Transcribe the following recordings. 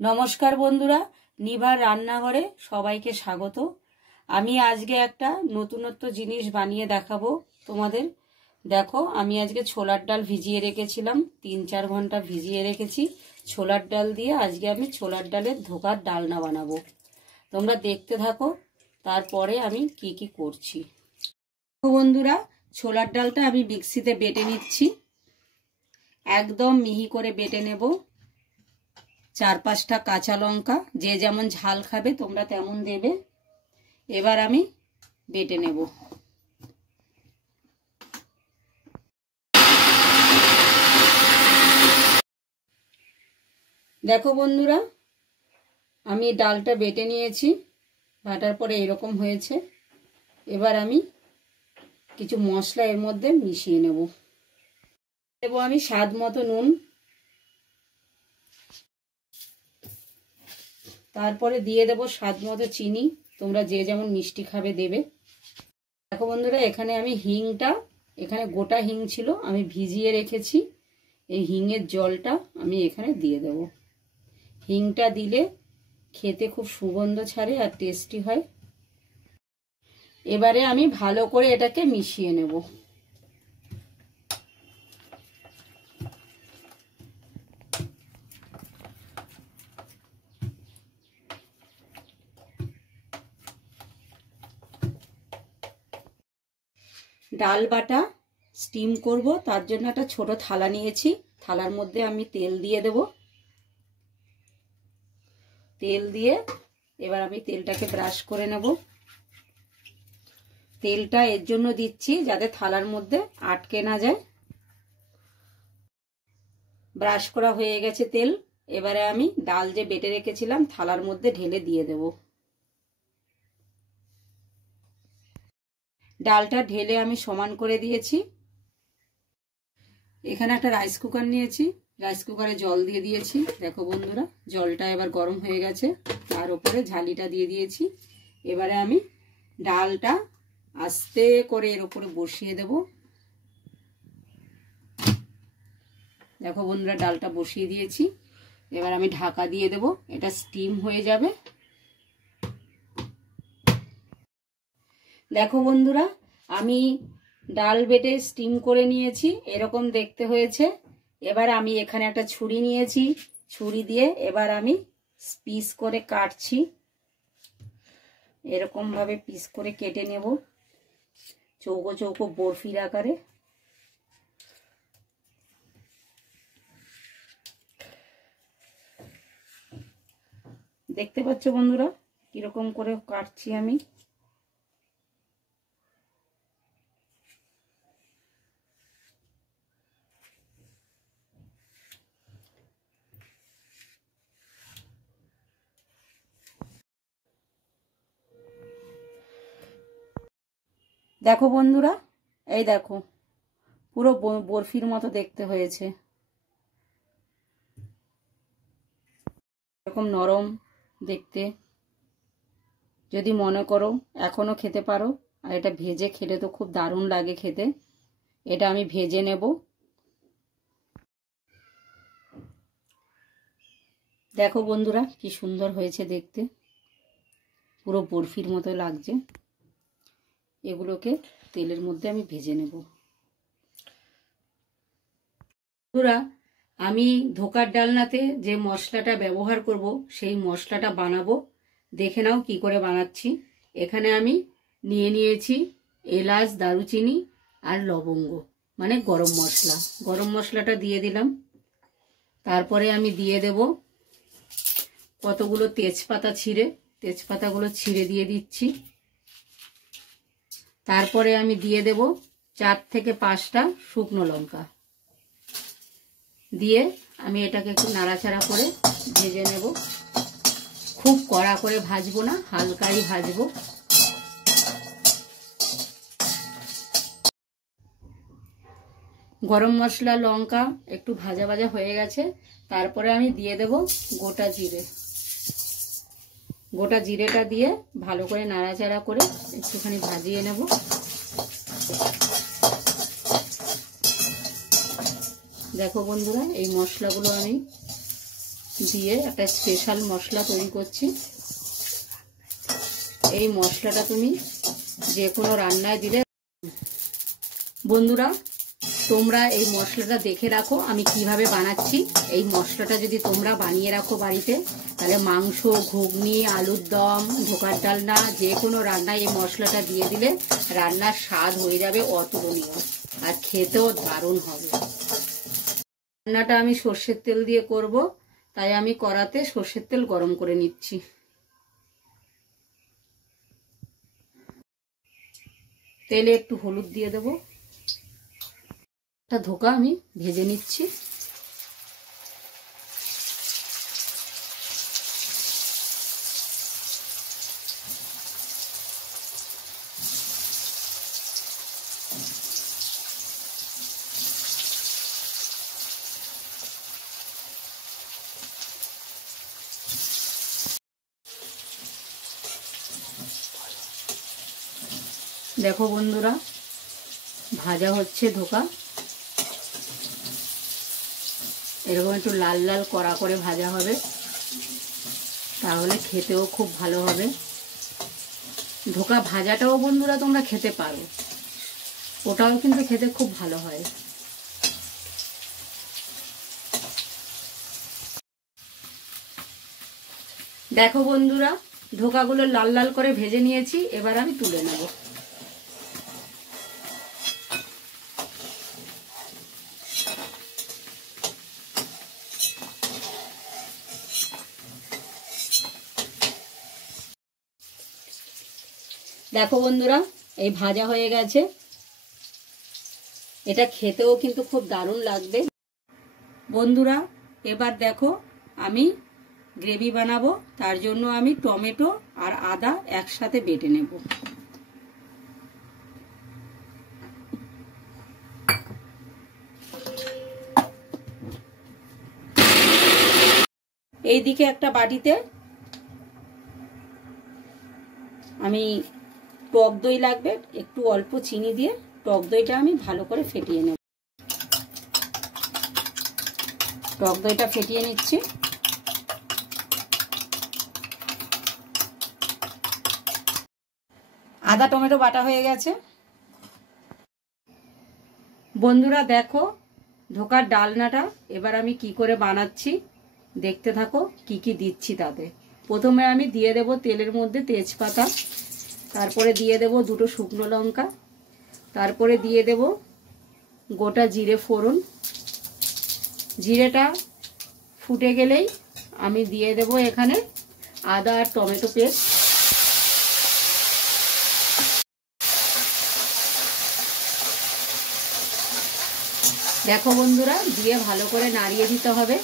নমস্কার বন্ধুরা, নিভার রান্নাঘরে সবাইকে স্বাগত। আমি আজকে একটা নতুনত্ব জিনিস বানিয়ে দেখাবো তোমাদের। দেখো, আমি আজকে ছোলার ডাল ভিজিয়ে রেখেছিলাম, 3-4 ঘন্টা ভিজিয়ে রেখেছি। ছোলার ডাল দিয়ে আজকে আমি ছোলার ডালের ধোকার ডালনা বানাবো। তোমরা দেখতে থাকো, তারপরে আমি কি কি করছি। বন্ধুরা, ছোলার ডালটা আমি মিক্সিতে বেটে নিচ্ছি, একদম মিহি করে বেটে নেব। 4-5টা কাঁচা লঙ্কা, যে যেমন ঝাল খাবে তোমরা তেমন দেবে। এবার আমি বেটে নেব। দেখো বন্ধুরা, আমি ডালটা বেটে নিয়েছি, বাটার পরে এরকম হয়েছে। এবার আমি কিছু মশলা এর মধ্যে মিশিয়ে নেব। দেব আমি স্বাদ মতো নুন, তারপরে দিয়ে দেব স্বাদ মতো চিনি, তোমরা যে যেমন মিষ্টি খাবে দেবে। দেখো বন্ধুরা, এখানে আমি হিংটা, এখানে গোটা হিং ছিল, আমি ভিজিয়ে রেখেছি। এই হিংয়ের জলটা আমি এখানে দিয়ে দেব। হিংটা দিলে খেতে খুব সুগন্ধ ছাড়ে আর টেস্টি হয়। এবারে আমি ভালো করে এটাকে মিশিয়ে নেব। ডাল বাটা স্টিম করব, তার জন্য একটা ছোট থালা নিয়েছি। থালার মধ্যে আমি তেল দিয়ে দেব। তেল দিয়ে এবার আমি তেলটাকে ব্রাশ করে নেব। তেলটা এর জন্য দিচ্ছি যাতে থালার মধ্যে আটকে না যায়। ব্রাশ করা হয়ে গেছে তেল। এবারে আমি ডাল যে বেটে রেখেছিলাম থালার মধ্যে ঢেলে দিয়ে দেব। ডালটা ঢেলে আমি সমান করে দিয়েছি। এখানে একটা রাইস কুকার নিয়েছি, রাইস কুকারে জল দিয়ে দিয়েছি। দেখো বন্ধুরা, জলটা এবার গরম হয়ে গেছে, তার উপরে ঝালিটা দিয়ে দিয়েছি। এবারে আমি ডালটা আস্তে করে এর উপরে বসিয়ে দেব। দেখো বন্ধুরা, ডালটা বসিয়ে দিয়েছি। এবার আমি ঢাকা দিয়ে দেব, এটা স্টিম হয়ে যাবে। দেখো বন্ধুরা, আমি ডাল বেটে স্টিম করে নিয়েছি, এরকম দেখতে হয়েছে। এবার আমি এখানে একটা ছুরি নিয়েছি, ছুরি দিয়ে এবার আমি পিস করে কাটছি। এরকম ভাবে পিস করে কেটে নেব, চৌকো চৌকো বরফির আকারে। দেখতে পাচ্ছ বন্ধুরা কিরকম করে কাটছি আমি। দেখো বন্ধুরা, এই দেখো পুরো বরফির মতো দেখতে হয়েছে। এরকম নরম দেখতে। যদি মনে করো এখনো খেতে পারো, আর এটা ভেজে খেলে তো খুব দারুণ লাগে খেতে। এটা আমি ভেজে নেব। দেখো বন্ধুরা, কি সুন্দর হয়েছে দেখতে, পুরো বরফির মতো লাগছে। এগুলোকে তেলের মধ্যে আমি ভেজে নেব। বন্ধুরা, আমি ধোকার ডালনাতে যে মশলাটা ব্যবহার করব সেই মশলাটা বানাবো। দেখে নাও কি করে বানাচ্ছি। এখানে আমি নিয়ে নিয়েছি এলাচ, দারুচিনি আর লবঙ্গ, মানে গরম মশলা। গরম মশলাটা দিয়ে দিলাম। তারপরে আমি দিয়ে দেব কতগুলো তেজপাতা ছিঁড়ে, তেজপাতাগুলো ছিঁড়ে দিয়ে দিচ্ছি। তারপরে আমি দিয়ে দেব 4 থেকে 5টা শুকনো লঙ্কা দিয়ে আমি এটাকে একটু নাড়াচাড়া করে ভেজে নেব। খুব কড়া করে ভাজবো না, হালকাই ভাজবো। গরম মশলা, লঙ্কা একটু ভাজা ভাজা হয়ে গেছে। তারপরে আমি দিয়ে দেব গোটা জিরে। গোটা জিরেটা দিয়ে ভালো করে নাড়াচাড়া করে একটুখানি ভাজিয়ে নেব। দেখো বন্ধুরা, এই মশলাগুলো আমি দিয়ে একটা স্পেশাল মশলা তৈরি করছি। এই মশলাটা তুমি যে কোনো রান্নায় দিলে। বন্ধুরা, তোমরা এই মশলাটা দেখে রাখো আমি কিভাবে বানাচ্ছি। এই মশলাটা যদি তোমরা বানিয়ে রাখো বাড়িতে, তাহলে মাংস, ঘুগনি, আলুর দম, ধোকার ডালনা, যে কোনো রান্নায় এই মশলাটা দিয়ে দিলে রান্নার স্বাদ হয়ে যাবে অতুলনীয়, আর খেতেও দারুণ হবে। রান্নাটা আমি সর্ষের তেল দিয়ে করব, তাই আমি কড়াতে সর্ষের তেল গরম করে নিচ্ছি। তেলে একটু হলুদ দিয়ে দেবো। একটা ধোকা আমি ভেজে নিচ্ছি। দেখো বন্ধুরা, ভাজা হচ্ছে ধোকা। এরকম একটু লাল লাল কড়া করে ভাজা হবে, তাহলে খেতেও খুব ভালো হবে। ধোকা ভাজাটাও বন্ধুরা তোমরা খেতে পারো, ওটাও কিন্তু খেতে খুব ভালো হয়। দেখো বন্ধুরা, ধোকাগুলো লাল লাল করে ভেজে নিয়েছি, এবার আমি তুলে নেব। দেখো বন্ধুরা, এই ভাজা হয়ে গেছে। এটা খেতেও কিন্তু খুব দারুণ লাগবে। বন্ধুরা, এবার দেখো আমি গ্রেভি বানাবো, তার জন্য আমি টমেটো আর আদা একসাথে বেটে নেব। এইদিকে একটা বাটিতে আমি টক দই লাগবে, একটু অল্প চিনি দিয়ে টক দইটা আমি ভালো করে ফেটিয়ে নেব। টক দইটা ফেটিয়ে নিচ্ছি। আদা টমেটো বাটা হয়ে গেছে। বন্ধুরা দেখো ধোকার ডালনাটা এবার আমি কি করে বানাচ্ছি দেখতে থাকো, কি কি দিচ্ছি তাতে। প্রথমে আমি দিয়ে দেব তেলের মধ্যে তেজপাতা, তারপরে দিয়ে দেব দুটো শুকনো লঙ্কা, তারপরে দিয়ে দেব গোটা জিরে ফোড়ন। জিরেটা ফুটে গেলেই আমি দিয়ে দেব এখানে আদা আর টমেটো পেস্ট। দেখো বন্ধুরা, দিয়ে ভালো করে নাড়িয়ে দিতে হবে।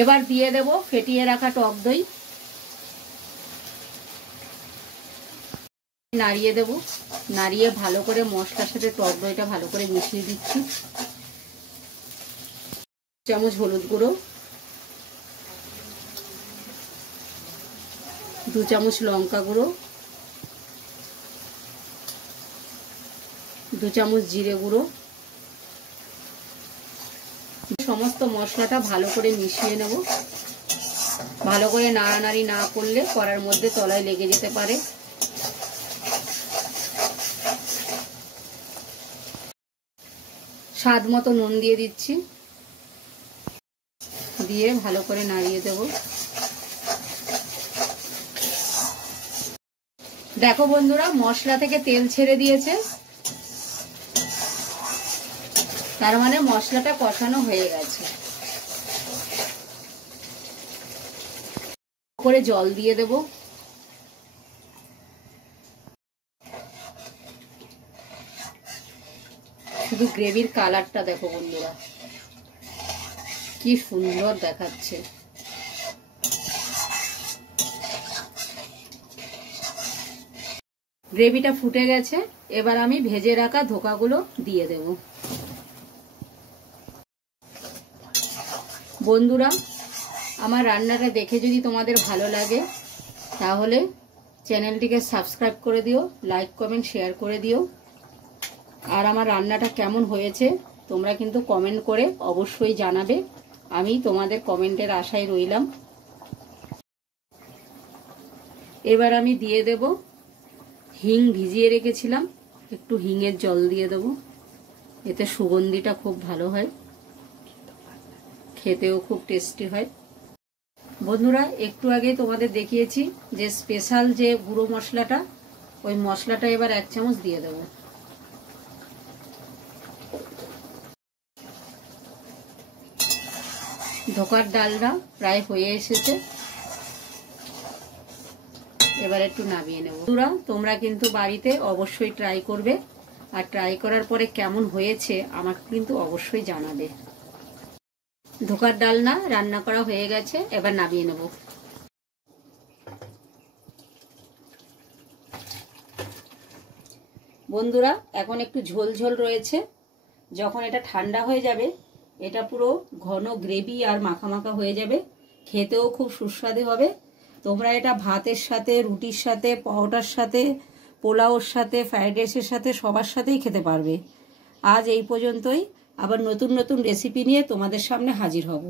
এবার দিয়ে দেব ফেটিয়ে রাখা টক দই, নাড়িয়ে দেব। নাড়িয়ে ভালো করে মশলার সাথে টক দইটা ভালো করে মিশিয়ে দিচ্ছি। চামচ হলুদ গুঁড়ো, 2 চামচ লঙ্কা গুঁড়ো, 2 চামচ জিরে গুঁড়ো। সমস্ত মশলাটা ভালো করে মিশিয়ে নেব। ভালো করে নাড়ানাড়ি না করলে কড়ার মধ্যে তলায় লেগে যেতে পারে। স্বাদ মতো নুন দিয়ে দিচ্ছি, দিয়ে ভালো করে নাড়িয়ে দেব। দেখো বন্ধুরা, মশলা থেকে তেল ছেড়ে দিয়েছে, তার মানে মশলাটা কষানো হয়ে গেছে। করে জল দিয়ে দেব। শুধু গ্রেভির কালারটা দেখো বন্ধুরা, কি সুন্দর দেখাচ্ছে। গ্রেভিটা ফুটে গেছে, এবার আমি ভেজে রাখা ধোকাগুলো দিয়ে দেব। বন্ধুরা, আমার রান্নাটা দেখে যদি তোমাদের ভালো লাগে তাহলে চ্যানেলটিকে সাবস্ক্রাইব করে দিও, লাইক কমেন্ট শেয়ার করে দিও। আর আমার রান্নাটা কেমন হয়েছে তোমরা কিন্তু কমেন্ট করে অবশ্যই জানাবে, আমি তোমাদের কমেন্টের আশায় রইলাম। এবার আমি দিয়ে দেব হিং, ভিজিয়ে রেখেছিলাম, একটু হিঙের জল দিয়ে দেব, এতে সুগন্ধিটা খুব ভালো হয়, খেতেও খুব টেস্টি হয়। বন্ধুরা, একটু আগে তোমাদের দেখিয়েছি যে স্পেশাল যে গুঁড়ো মশলাটা, ওই মশলাটা এবার 1 চামচ দিয়ে দেব। ধোকার ডালটা প্রায় হয়ে এসেছে, এবার একটু নামিয়ে নেব। বন্ধুরা, তোমরা কিন্তু বাড়িতে অবশ্যই ট্রাই করবে, আর ট্রাই করার পরে কেমন হয়েছে আমাকে কিন্তু অবশ্যই জানাবে। ধোকার ডালনা রান্না করা হয়ে গেছে, এবার নামিয়ে নেব। বন্ধুরা, এখন একটু ঝোল ঝোল রয়েছে, যখন এটা ঠান্ডা হয়ে যাবে এটা পুরো ঘন গ্রেভি আর মাখা মাখা হয়ে যাবে, খেতেও খুব সুস্বাদু হবে। তোমরা এটা ভাতের সাথে, রুটির সাথে, পরোটার সাথে, পোলাওর সাথে, ফ্রাইড রাইসের সাথে, সবার সাথেই খেতে পারবে। আজ এই পর্যন্তই, আবার নতুন নতুন রেসিপি নিয়ে তোমাদের সামনে হাজির হব।